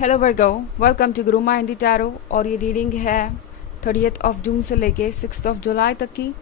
Hello Virgo, welcome to Guruma Hindi tarot. और ये reading है 30 जून से लेके 6 जुलाई तक की।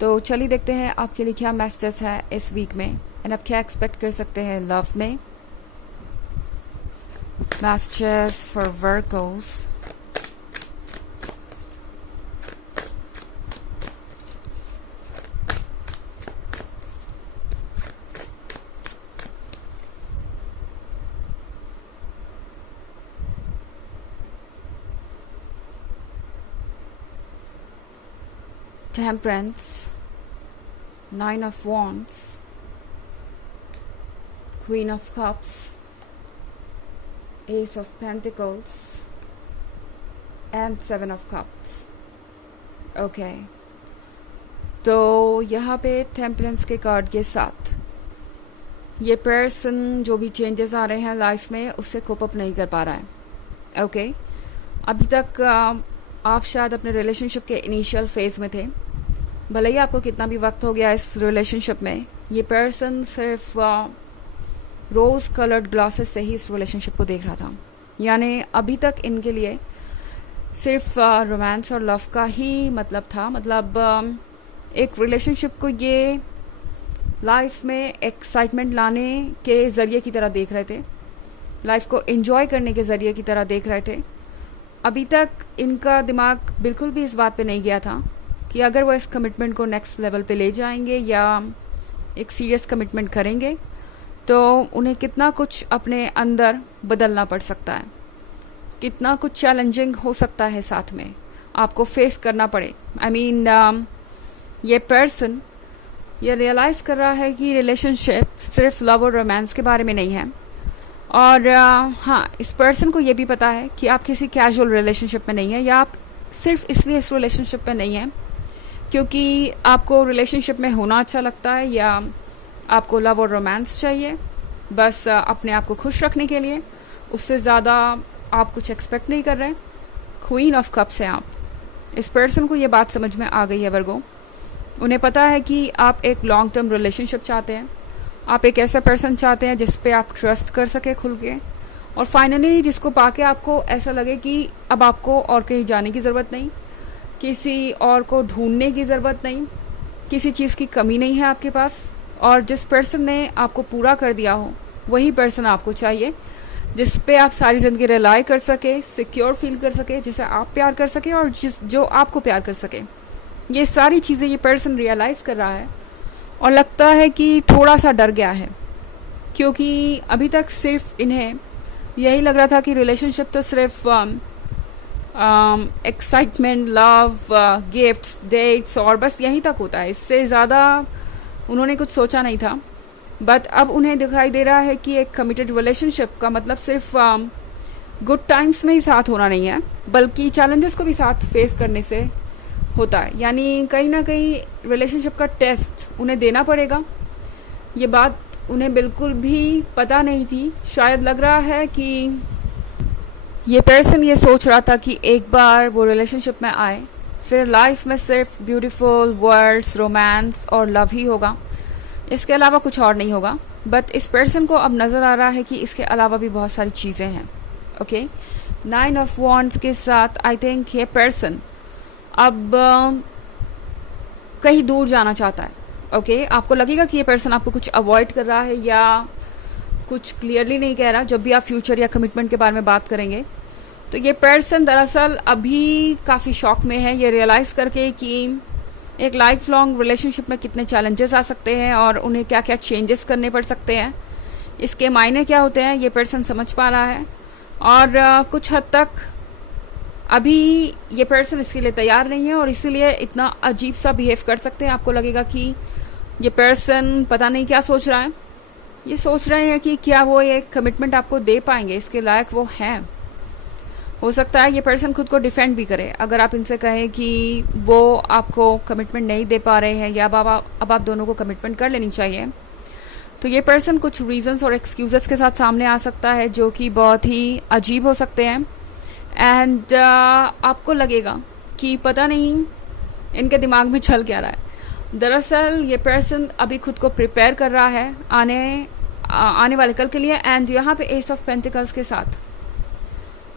तो चलिए देखते हैं आपके लिए क्या मैसेजेस है इस वीक में एंड आप क्या एक्सपेक्ट कर सकते हैं लव में। Messages for Virgo's. Temperance, 9 of Wands, Queen of Cups, Ace of Pentacles and 7 of Cups. Okay, तो यहाँ पे टेम्परेंस के कार्ड के साथ ये पर्सन जो भी चेंजेस आ रहे हैं लाइफ में उससे कोप अप नहीं कर पा रहा है। ओके, अभी तक आप शायद अपने रिलेशनशिप के इनिशियल फेज में थे। भले ही आपको कितना भी वक्त हो गया इस रिलेशनशिप में, ये पर्सन सिर्फ रोज कलर्ड ग्लासेस से ही इस रिलेशनशिप को देख रहा था। यानी अभी तक इनके लिए सिर्फ रोमांस और लव का ही मतलब था। मतलब एक रिलेशनशिप को ये लाइफ में एक्साइटमेंट लाने के ज़रिए की तरह देख रहे थे, लाइफ को एंजॉय करने के ज़रिए की तरह देख रहे थे। अभी तक इनका दिमाग बिल्कुल भी इस बात पे नहीं गया था कि अगर वो इस कमिटमेंट को नेक्स्ट लेवल पे ले जाएंगे या एक सीरियस कमिटमेंट करेंगे तो उन्हें कितना कुछ अपने अंदर बदलना पड़ सकता है, कितना कुछ चैलेंजिंग हो सकता है साथ में आपको फेस करना पड़े। आई मीन ये पर्सन ये रियलाइज़ कर रहा है कि रिलेशनशिप सिर्फ लव और रोमांस के बारे में नहीं है। और हाँ, इस पर्सन को ये भी पता है कि आप किसी कैजुअल रिलेशनशिप में नहीं है, या आप सिर्फ इसलिए इस रिलेशनशिप में नहीं है क्योंकि आपको रिलेशनशिप में होना अच्छा लगता है या आपको लव और रोमांस चाहिए बस अपने आप को खुश रखने के लिए। उससे ज़्यादा आप कुछ एक्सपेक्ट नहीं कर रहे हैं। क्वीन ऑफ कप्स हैं आप। इस पर्सन को ये बात समझ में आ गई है वर्गो। उन्हें पता है कि आप एक लॉन्ग टर्म रिलेशनशिप चाहते हैं, आप एक ऐसा पर्सन चाहते हैं जिस पे आप ट्रस्ट कर सके खुल के, और फाइनली जिसको पाके आपको ऐसा लगे कि अब आपको और कहीं जाने की ज़रूरत नहीं, किसी और को ढूंढने की ज़रूरत नहीं, किसी चीज़ की कमी नहीं है आपके पास। और जिस पर्सन ने आपको पूरा कर दिया हो वही पर्सन आपको चाहिए, जिस पे आप सारी ज़िंदगी रिलाई कर सके, सिक्योर फील कर सके, जिसे आप प्यार कर सके और जो आपको प्यार कर सके। ये सारी चीज़ें ये पर्सन रियलाइज़ कर रहा है और लगता है कि थोड़ा सा डर गया है, क्योंकि अभी तक सिर्फ इन्हें यही लग रहा था कि रिलेशनशिप तो सिर्फ एक्साइटमेंट, लव, गिफ्ट्स, डेट्स और बस यहीं तक होता है। इससे ज़्यादा उन्होंने कुछ सोचा नहीं था। बट अब उन्हें दिखाई दे रहा है कि एक कमिटेड रिलेशनशिप का मतलब सिर्फ गुड टाइम्स में ही साथ होना नहीं है, बल्कि चैलेंजेस को भी साथ फेस करने से होता है। यानी कहीं ना कहीं रिलेशनशिप का टेस्ट उन्हें देना पड़ेगा। ये बात उन्हें बिल्कुल भी पता नहीं थी। शायद लग रहा है कि ये पर्सन ये सोच रहा था कि एक बार वो रिलेशनशिप में आए फिर लाइफ में सिर्फ ब्यूटीफुल वर्ड्स, रोमांस और लव ही होगा, इसके अलावा कुछ और नहीं होगा। बट इस पर्सन को अब नज़र आ रहा है कि इसके अलावा भी बहुत सारी चीज़ें हैं। ओके, 9 ऑफ वॉन्ड्स के साथ आई थिंक ये पर्सन अब कहीं दूर जाना चाहता है। ओके, आपको लगेगा कि ये पर्सन आपको कुछ अवॉइड कर रहा है या कुछ क्लियरली नहीं कह रहा। जब भी आप फ्यूचर या कमिटमेंट के बारे में बात करेंगे तो ये पर्सन दरअसल अभी काफ़ी शॉक में है, ये रियलाइज़ करके कि एक लाइफ लॉन्ग रिलेशनशिप में कितने चैलेंजेस आ सकते हैं और उन्हें क्या क्या चेंजेस करने पड़ सकते हैं, इसके मायने क्या होते हैं, ये पर्सन समझ पा रहा है। और कुछ हद तक अभी ये पर्सन इसके लिए तैयार नहीं है और इसीलिए इतना अजीब सा बिहेव कर सकते हैं। आपको लगेगा कि ये पर्सन पता नहीं क्या सोच रहा है। ये सोच रहे हैं कि क्या वो ये कमिटमेंट आपको दे पाएंगे, इसके लायक वो हैं। हो सकता है ये पर्सन खुद को डिफेंड भी करे अगर आप इनसे कहें कि वो आपको कमिटमेंट नहीं दे पा रहे हैं या अब आप दोनों को कमिटमेंट कर लेनी चाहिए। तो ये पर्सन कुछ रीजंस और एक्सक्यूजेस के साथ सामने आ सकता है जो कि बहुत ही अजीब हो सकते हैं। एंड आपको लगेगा कि पता नहीं इनके दिमाग में चल क्या रहा है। दरअसल ये पर्सन अभी खुद को प्रिपेयर कर रहा है आने वाले कल के लिए। एंड यहाँ पे एस ऑफ पेंटिकल्स के साथ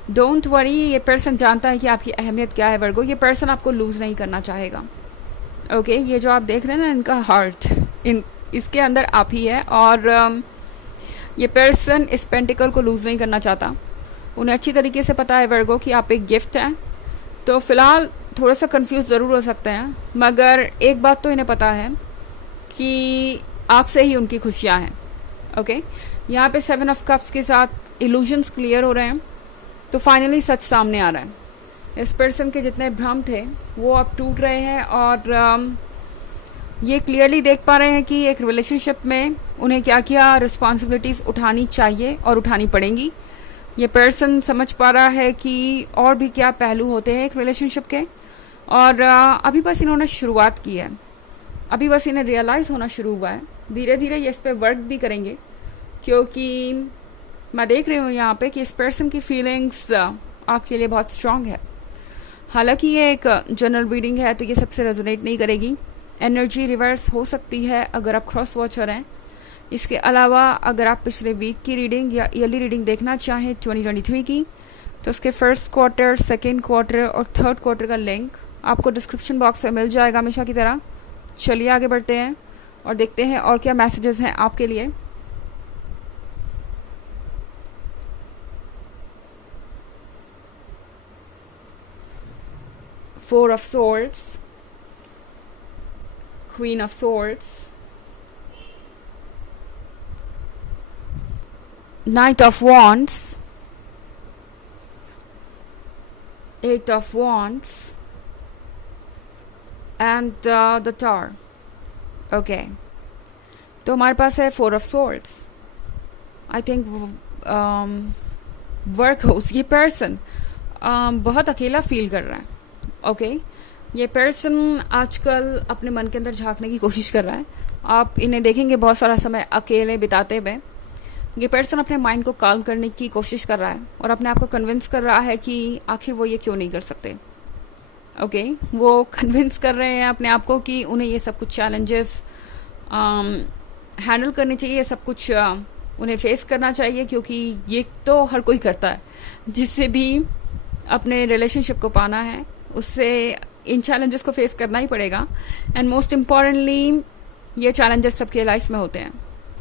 डोंट वरी, ये पर्सन जानता है कि आपकी अहमियत क्या है वर्गो। ये पर्सन आपको लूज़ नहीं करना चाहेगा। ओके ये जो आप देख रहे हैं ना, इनका हार्ट, इन इसके अंदर आप ही है। और ये पर्सन इस पेंटिकल को लूज़ नहीं करना चाहता। उन्हें अच्छी तरीके से पता है वर्गो कि आप एक गिफ्ट हैं। तो फ़िलहाल थोड़ा सा कंफ्यूज ज़रूर हो सकते हैं, मगर एक बात तो इन्हें पता है कि आपसे ही उनकी खुशियाँ हैं। ओके यहाँ पे 7 ऑफ कप्स के साथ इल्यूजन्स क्लियर हो रहे हैं। तो फाइनली सच सामने आ रहा है। इस पर्सन के जितने भ्रम थे वो अब टूट रहे हैं, और ये क्लियरली देख पा रहे हैं कि एक रिलेशनशिप में उन्हें क्या क्या रिस्पॉन्सिबिलिटीज़ उठानी चाहिए और उठानी पड़ेंगी। ये पर्सन समझ पा रहा है कि और भी क्या पहलू होते हैं एक रिलेशनशिप के, और अभी बस इन्होंने शुरुआत की है। अभी बस इन्हें रियलाइज़ होना शुरू हुआ है। धीरे धीरे ये इस पर वर्क भी करेंगे, क्योंकि मैं देख रही हूँ यहाँ पे कि इस पर्सन की फीलिंग्स आपके लिए बहुत स्ट्रांग है। हालांकि ये एक जनरल रीडिंग है तो ये सबसे रेजोनेट नहीं करेगी। एनर्जी रिवर्स हो सकती है अगर आप क्रॉस वॉचर हैं। इसके अलावा अगर आप पिछले वीक की रीडिंग या ईयरली रीडिंग देखना चाहें 2023 की, तो उसके फर्स्ट क्वार्टर, सेकेंड क्वार्टर और थर्ड क्वार्टर का लिंक आपको डिस्क्रिप्शन बॉक्स में मिल जाएगा हमेशा की तरह। चलिए आगे बढ़ते हैं और देखते हैं और क्या मैसेजेस हैं आपके लिए। Four of Swords, Queen of Swords, Knight of Wands, Eight of Wands, and the Tower. Okay. तो हमारे पास है 4 of Swords. I think work house, ये पर्सन बहुत अकेला फील कर रहा है। ओके ये पर्सन आजकल अपने मन के अंदर झांकने की कोशिश कर रहा है। आप इन्हें देखेंगे बहुत सारा समय अकेले बिताते हुए। ये पर्सन अपने माइंड को काम करने की कोशिश कर रहा है और अपने आप को कन्विंस कर रहा है कि आखिर वो ये क्यों नहीं कर सकते। ओके वो कन्विंस कर रहे हैं अपने आप को कि उन्हें ये सब कुछ चैलेंजेस हैंडल करने चाहिए, ये सब कुछ उन्हें फेस करना चाहिए, क्योंकि ये तो हर कोई करता है। जिससे भी अपने रिलेशनशिप को पाना है उससे इन चैलेंजेस को फेस करना ही पड़ेगा। एंड मोस्ट इम्पॉर्टेंटली ये चैलेंजेस सबके लाइफ में होते हैं।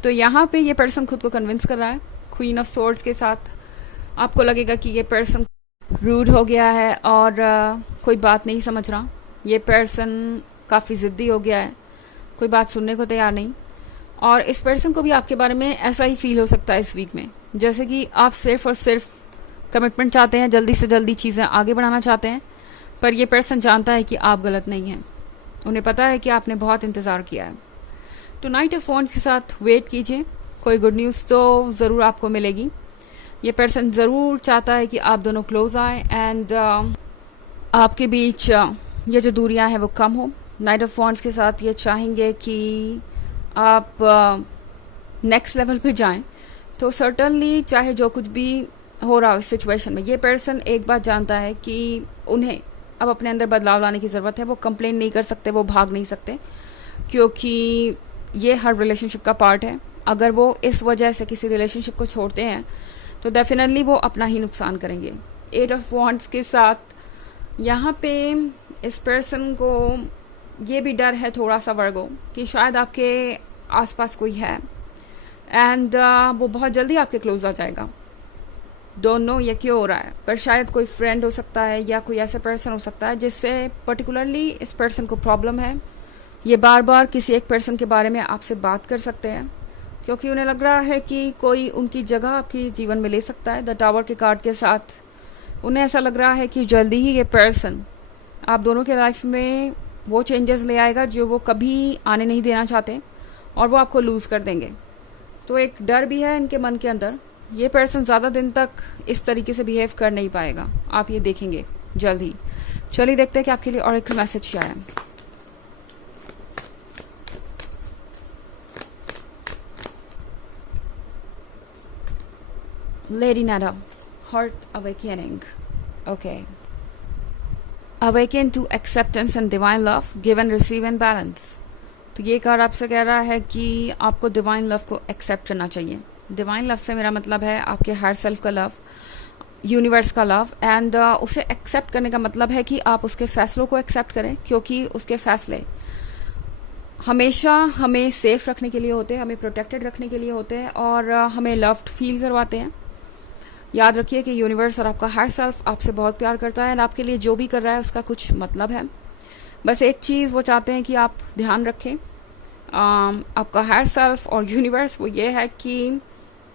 तो यहाँ पे ये पर्सन खुद को कन्विंस कर रहा है क्वीन ऑफ सोर्ड्स के साथ। आपको लगेगा कि ये पर्सन रूड हो गया है और कोई बात नहीं समझ रहा। ये पर्सन काफ़ी ज़िद्दी हो गया है, कोई बात सुनने को तैयार नहीं। और इस पर्सन को भी आपके बारे में ऐसा ही फील हो सकता है इस वीक में, जैसे कि आप सिर्फ और सिर्फ कमिटमेंट चाहते हैं, जल्दी से जल्दी चीज़ें आगे बढ़ाना चाहते हैं। पर ये पर्सन जानता है कि आप गलत नहीं हैं। उन्हें पता है कि आपने बहुत इंतज़ार किया है। तो नाइट ऑफ वॉन्ड्स के साथ वेट कीजिए, कोई गुड न्यूज़ तो ज़रूर आपको मिलेगी। ये पर्सन ज़रूर चाहता है कि आप दोनों क्लोज आए एंड आपके बीच ये जो दूरियां हैं वो कम हो। नाइट ऑफ वॉन्ड्स के साथ ये चाहेंगे कि आप नेक्स्ट लेवल पे जाएं। तो सर्टनली चाहे जो कुछ भी हो रहा हो इस सिचुएशन में, ये पर्सन एक बात जानता है कि उन्हें अब अपने अंदर बदलाव लाने की ज़रूरत है। वो कंप्लेन नहीं कर सकते, वो भाग नहीं सकते, क्योंकि ये हर रिलेशनशिप का पार्ट है। अगर वो इस वजह से किसी रिलेशनशिप को छोड़ते हैं तो डेफिनेटली वो अपना ही नुकसान करेंगे। 8 ऑफ वॉन्ड्स के साथ यहाँ पे इस पर्सन को ये भी डर है थोड़ा सा वर्गो कि शायद आपके आसपास कोई है एंड वो बहुत जल्दी आपके क्लोज आ जाएगा। डोंट नो ये क्यों हो रहा है, पर शायद कोई फ्रेंड हो सकता है या कोई ऐसा पर्सन हो सकता है जिससे पर्टिकुलरली इस पर्सन को प्रॉब्लम है। ये बार बार किसी एक पर्सन के बारे में आपसे बात कर सकते हैं क्योंकि उन्हें लग रहा है कि कोई उनकी जगह आपके जीवन में ले सकता है। द टावर के कार्ड के साथ उन्हें ऐसा लग रहा है कि जल्दी ही ये पर्सन आप दोनों के लाइफ में वो चेंजेस ले आएगा जो वो कभी आने नहीं देना चाहते और वो आपको लूज़ कर देंगे। तो एक डर भी है इनके मन के अंदर। ये पर्सन ज़्यादा दिन तक इस तरीके से बिहेव कर नहीं पाएगा, आप ये देखेंगे जल्द ही। चलिए देखते हैं कि आपके लिए और एक मैसेज क्या है। Lady Nada, heart awakening. Okay. Awaken to acceptance and divine love, give and receive in balance. तो ये कार्ड आपसे कह रहा है कि आपको डिवाइन लव को एक्सेप्ट करना चाहिए। डिवाइन लव से मेरा मतलब है आपके हायर सेल्फ का लव। यूनिवर्स का लव, एंड उसे एक्सेप्ट करने का मतलब है कि आप उसके फैसलों को एक्सेप्ट करें, क्योंकि उसके फैसले हमेशा हमें सेफ रखने के लिए होते हैं, हमें प्रोटेक्टेड रखने के लिए होते हैं, और हमें लव्ड फील करवाते हैं। याद रखिए कि यूनिवर्स और आपका हायर सेल्फ आपसे बहुत प्यार करता है, एंड आपके लिए जो भी कर रहा है उसका कुछ मतलब है। बस एक चीज़ वो चाहते हैं कि आप ध्यान रखें, आपका हायर सेल्फ और यूनिवर्स, वो ये है कि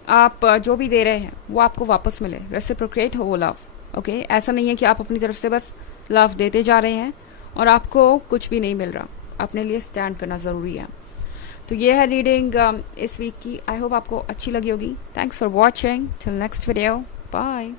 आप जो भी दे रहे हैं वो आपको वापस मिले, रेसिप्रोकेट हो वो लव। ओके, ऐसा नहीं है कि आप अपनी तरफ से बस लव देते जा रहे हैं और आपको कुछ भी नहीं मिल रहा। अपने लिए स्टैंड करना ज़रूरी है। तो ये है रीडिंग इस वीक की। आई होप आपको अच्छी लगी होगी। Thanks for watching. Till next video, bye.